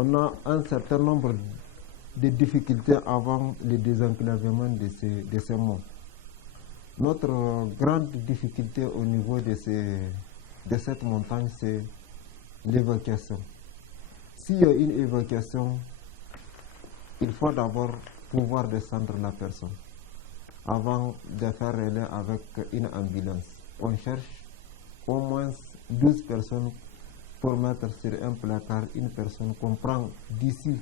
on a un certain nombre de difficultés avant le désenclavement de ces monts. Notre grande difficulté au niveau de cette montagne, c'est l'évacuation. S'il y a une évacuation, il faut d'abord pouvoir descendre la personne avant de faire relais avec une ambulance. On cherche au moins 12 personnes pour mettre sur un placard une personne qu'on prend d'ici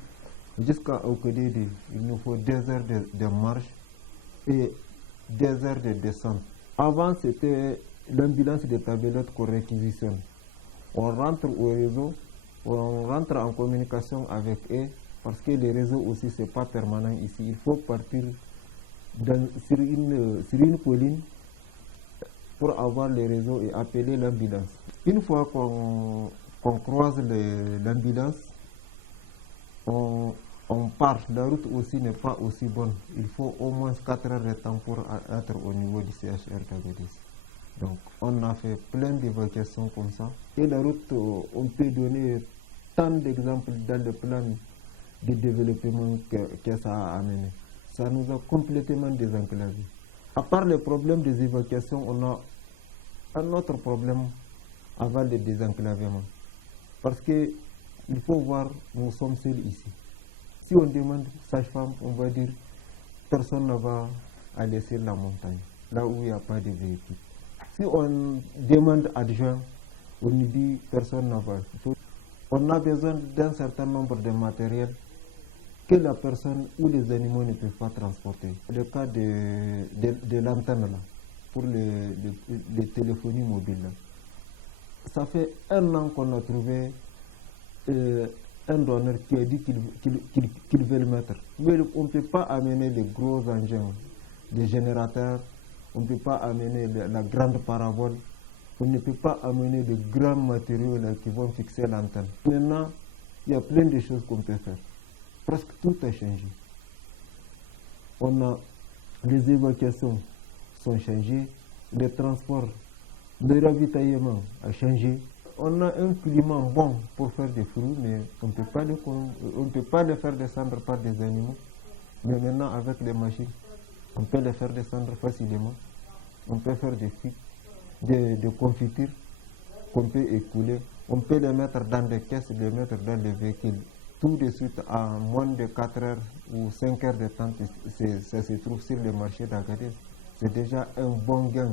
jusqu'à Okedede. Il nous faut 2 heures de marche et 2 heures de descente. Avant, c'était l'ambulance de tablettes qu'on réquisitionne. On rentre au réseau, on rentre en communication avec eux, parce que les réseaux aussi, ce n'est pas permanent ici. Il faut partir sur une colline pour avoir les réseaux et appeler l'ambulance. Une fois qu'on croise l'ambulance, on part. La route aussi n'est pas aussi bonne. Il faut au moins 4 heures de temps pour être au niveau du CHR d'Agadez. Donc on a fait plein d'évacuations comme ça. Et la route, on peut donner tant d'exemples dans le plan de développement que ça a amené. Ça nous a complètement désenclavés. À part le problème des évacuations, on a un autre problème avant le désenclavement. Parce que il faut voir, nous sommes seuls ici. Si on demande sage-femme, on va dire personne ne va aller sur la montagne, là où il n'y a pas de véhicule. Si on demande adjoint, on nous dit personne ne va. On a besoin d'un certain nombre de matériel que la personne ou les animaux ne peuvent pas transporter. Le cas de l'antenne là, pour les téléphonies mobiles là. Ça fait 1 an qu'on a trouvé un donneur qui a dit qu'il veut le mettre. Mais on ne peut pas amener les gros engins, les générateurs, on ne peut pas amener la grande parabole, on ne peut pas amener de grands matériaux là, qui vont fixer l'antenne. Maintenant, il y a plein de choses qu'on peut faire. Presque tout a changé. Les évacuations sont changées, les transports, le ravitaillement a changé. On a un climat bon pour faire des fruits, mais on ne peut pas les faire descendre par des animaux. Mais maintenant, avec les machines, on peut les faire descendre facilement. On peut faire des fruits, des confitures qu'on peut écouler. On peut les mettre dans des caisses, les mettre dans les véhicules. Tout de suite, à moins de 4 heures ou 5 heures de temps, ça se trouve sur le marché d'Agadez. C'est déjà un bon gain.